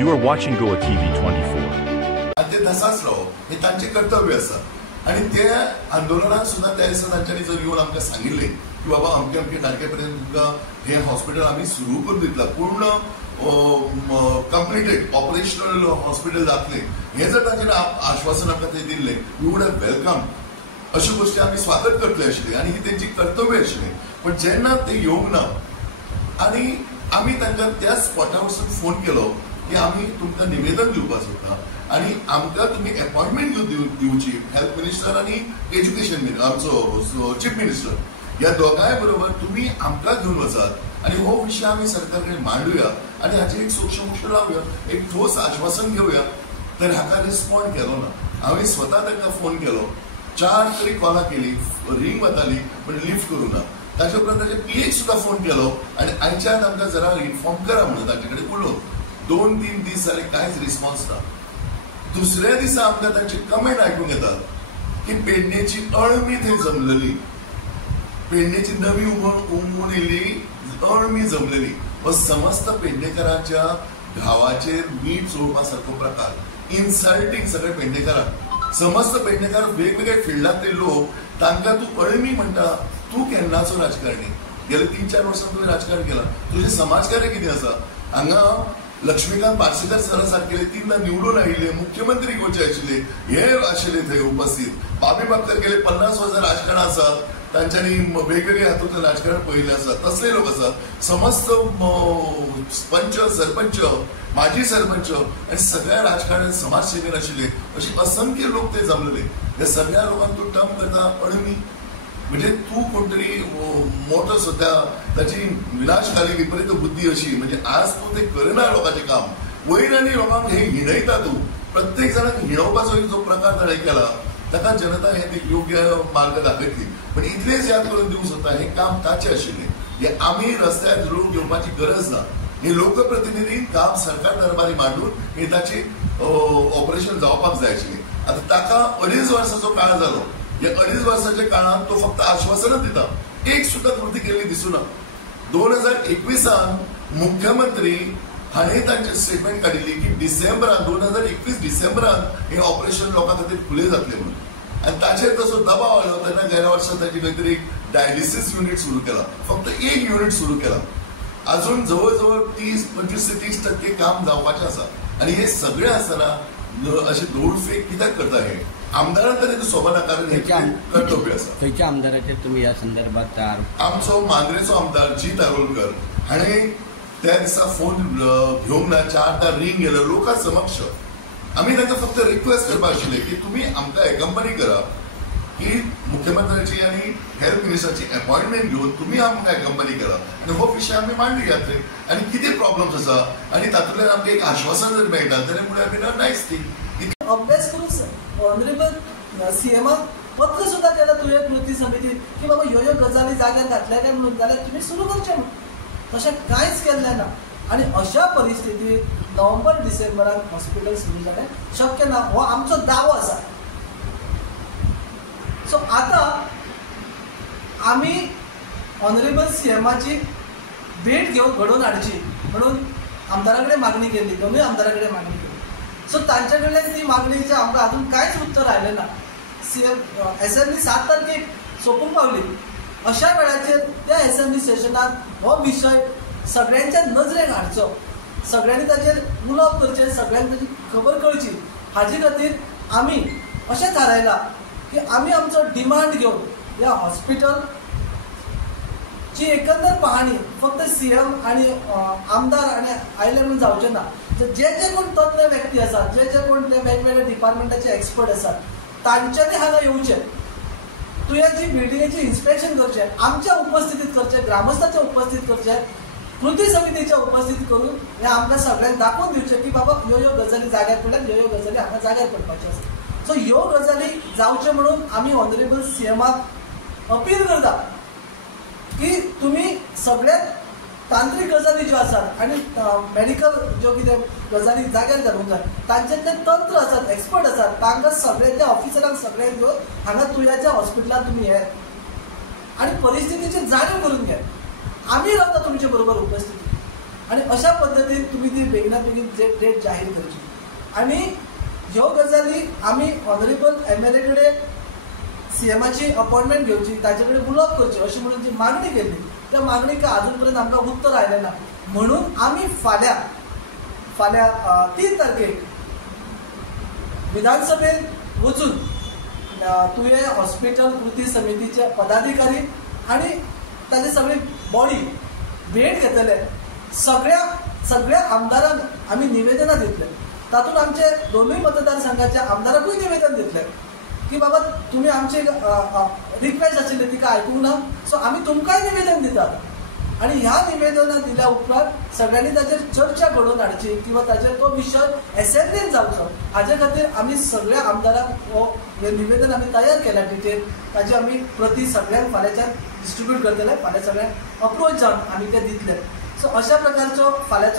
You are watching Goa TV 24. आणि ते तसाच रावप हे तांचे कर्तव्य आसा आणि ते आंदोलनात सुद्धा त्या दिसा तांच्यांनी जर येवन आमकां सांगिल्लें की बाबा अमके अमके तारखेपर्यंत तुमकां हे हॉस्पिटल आमी सुरू करून दितला पूर्ण कंप्लिटेड ऑपरेशनल हॉस्पिटल जातलें हें जर तांचें आश्वासन आमकां थंय दिल्लें वी वूड हॅव वेलकम अश्यो गोश्टी आमी स्वागत करतले आशिल्ले आणि ही तेंची कर्तव्य आशिल्लें पण जेन्ना ते येवंक ना आणि आमी तांकां त्या स्पॉटार वचून फोन केलो की आमी तुमकां निवेदन दिवपाक सोदता आणि आमकां तुमी अपॉइंटमेंट दिवची हेल्थ मिनिस्टर आणि एज्युकेशन आमचो चीफ मिनिस्टर ह्या दोगांय बरोबर तुमी आमकां घेवन वचात आणि हो विशय आमी सरकार कडेन मांडुया आणि हाचेर एक सोक्ष लावया एक ठोस आश्वासन घेवया तर हाका रिस्पॉन्ड केलो ना हांवें स्वता तांकां फोन केलो 4 तरी कॉलां केली रिंग वताली पण लिफ्ट करूं ना ताचे उपरांत ताचे पीएक सुद्धा फोन केलो आणि आयच्यान आमकां जरा इन्फॉर्म करा म्हणून तांचे कडेन उलोवन 2-3 दीस जाले कांयच रिस्पॉन्स ना दुसऱ्या दिसा आमकां तांची कमेंट आयकूंक येता की पेडणेची अळमी थंय जमलेली पेडणेची नवी उमून येयल्ली अळमी जमलेली व समस्त पेडणेकरांच्या गांवाचेर मीठ चोळपा सारको प्रकार इन्सल्टींग सगळे पेडणेकारांक समस्त पेडणेकार वेगवेगळे फिल्डांतले लोक तांकां तूं अळमी म्हणटा तूं केन्नाचो राजकारणी गेले 3-4 वर्सां तुवें राजकारण केलां तुजें समाजकार्य कितें आसा हांगा लक्ष्मीकांत पार्सेकर सरा सारकेले 3दा निवडून आयिल्ले मुख्यमंत्री गोंयचे आशिल्ले हे आशिल्ले थंय उपस्थित बाबी बाबकर गेले 50 राजकारणां आसात तांच्यांनी वेगवेगळे हातूंतलें राजकारण पळयल्लें आसा तसले लोक आसात समस्त पंच सरपंच माजी सरपंच आनी सगळ्या राजकारण्यांत समाजसेवेन आशिल्ले अशे असंख्य लोक ते जमलेले हे सगळ्या लोकांक तूं टर्म करता अळमी म्हणजे तू कोणतरी मोठो सुद्धा ताची विनाशकाली विपरीत बुद्धी अशी म्हणजे आज तू ते करना लोकांचे काम वयर आनी लोकांक हे हिणयता तू प्रत्येक जाणांक हिणोवपाचो जो प्रकार ताणें केला ताका जनता हे योग्य मार्ग दाखयतली पण इतलेच याद करून दिवंक सोदता हे काम ताचें आशिल्लें हे आमी रस्त्यार धरून घेवपाची गरज ना हे लोकप्रतिनिधी काम सरकार दरबारी मांडून हे ताची ऑपरेशन जावपाक जाय आशिल्लें आतां ताका 2.5 वर्साचो काळ जालो या 2.5 वर्साच्या काळात तो फक्त आश्वासनच दिता एक सुद्धा कृती केली दिसूना 2021 मुख्यमंत्री हाणें तांचे स्टेटमेंट काडिल्ली की डिसेंबरात 2021 डिसेंबरात हे ऑपरेशन लोकां खातीर खुले जातले म्हणून आणि ताचेर तसो दबाव आयलो तेन्ना गेल्या वर्सा ताची खंय डायलिसीस युनिट सुरू केला फक्त एक युनिट सुरू केला अजून जवळ 30-25 ते 30% काम जावपाचें आसा आणि हे सगळे आसतना अशी दौडफेक कित्याक करता हे आमदारां तरी सोबत कारण हे कर्तव्य आसा खंयच्या आमदाराचेर तुमी ह्या संदर्भात आमचो मांद्रेचो आमदार जी तारोलकर हाणें त्या दिसा फोन घेवंक ना 4दा रिंग केलो लोकां समक्ष आमी तांकां फक्त रिक्वेस्ट करपाक आशिल्लें की तुमी आमकां एकंपनी करा की मुख्यमंत्र्याची आनी हेल्थ मिनिस्टराची अपॉइंटमेंट घेवन तुमी आमकां एकंपनी करा आनी हो विशय आमी मांडुया थंय आनी कितें प्रॉब्लम्स आसा आनी तातूंतल्यान आमकां एक आश्वासन जर मेळटा जाल्यार फुडें आमी नायस थिंग अभ्यास करून ऑनरेबल सीएमाक पत्र सुद्धा केलं तुझ्या कृती समितीत की बाबा ह्यो ह्यो गजाली जाग्यार घातल्या काय म्हणून जाल्यार तुम्ही सुरू करचे म्हणून तशें कांयच केल्लें ना आणि अशा परिस्थितीत नोव्हेंबर-डिसेंबरात हॉस्पिटल सुरू जालें शक्य ना हो आमचो दावो आसा सो आता आमी ऑनरेबल सीएमाची भेट घेवन घडोवन हाडची म्हणून आमदारा कडेन मागणी केली दोनूय आमदारा कडेन मागणी केली सो तांचे कडल्यान ती मागणीचें आमकां अजून कांयच उत्तर आयलें ना सीएम असेंब्ली 7 तारखेक सोंपूंक पावली अशा वेळाचेर त्या असेंब्ली सेशनात हो विशय सगळ्यांच्या नजरेन हाडचो सगळ्यांनी ताचेर उलोवप करचें सगळ्यांक ताची खबर कळची हाजे खातीर आमी अशें थारायलां की आमी आमचो डिमांड घेवन ह्या हॉस्पिटल ची एकंदर पाहणी फक्त सीएम आणि आमदार आणि आयले म्हणून जावचें ना जे कोण तज्ञ व्यक्ती आसात जे कोण ते वेगवेगळ्या डिपार्टमेंटाचे एक्सपर्ट आसात तांच्यांनी हांगा येवचें तुवें बिल्डिंगेची इन्स्पेक्शन करचें आमच्या उपस्थितीत करचें ग्रामस्थांच्या उपस्थितीत करचें कृती समितीच्या उपस्थितीत करून हे आमकां सगळ्यांक दाखोवन दिवचें की बाबा ह्यो ह्यो गजाली जाग्यार पडल्यात ह्यो ह्यो गजाली हांगा जाग्यार पडपाच्यो आसा सो ह्यो गजाली जावच्यो म्हणून आमी ऑनरेबल सीएमाक अपील करता की तुम्ही सगळ्यात तांत्रिक गजाली ज्यो आसात आणि मेडिकल ज्यो कितें गजाली जाग्यार घालूंक जाय तांचे जे तंत्र आसात एक्सपर्ट आसात तांकां सगळ्यांच्या ऑफिसरांक सगळ्यांक घेवन हांगा तुळ्याच्या हॉस्पिटलांत तुमी येयात आणि परिस्थितीची जाणीव करून घ्यात आमी रावता तुमचे बरोबर उपस्थिती आणि अशा पद्दतीन तुम्ही ती बेगिना बेगीन डेट जाहीर करची. आणि ह्यो गजाली आमी ऑनरेबल MLA कडेन CMची अपॉइंटमेंट घेवची, ताचे कडेन उलोवप करची अशी म्हणून जी मागणी केल्ली त्या मागणीक अजून पर्यंत आमकां उत्तर आयलें ना. म्हणून आमी फाल्यां 3 तारखेक विधानसभेत वचून तुवें हॉस्पिटल कृती समितीचे पदाधिकारी आणि ताचे सगळे बॉडी भेट घेतले. सगळ्या आमदारांक आमी निवेदनां दितले. तातूंत आमचे दोनूय मतदारसंघाच्या आमदारांकूय निवेदन दितले की बाबा तुम्ही आमची रिक्वेस्ट आशिल्ली तिका आयकूंक ना, सो आमी तुमकांय निवेदन दितात. आणि ह्या निवेदनां दिल्या उपरांत सगळ्यांनी ताचेर चर्चा घडोवन हाडची किंवा ताचेर तो विशय असेंब्लीन जावचो हाचे खातीर आमी सगळ्या आमदारांक हे निवेदन आमी तयार केल्या डिटेल. ताची आमी प्रती सगळ्यांक फाल्यांच्यान डिस्ट्रिब्यूट करतले. फाल्यां सगळ्यांक अप्रोच जावन आमी ते दितले. सो अशा प्रकारचो फाल्यांचो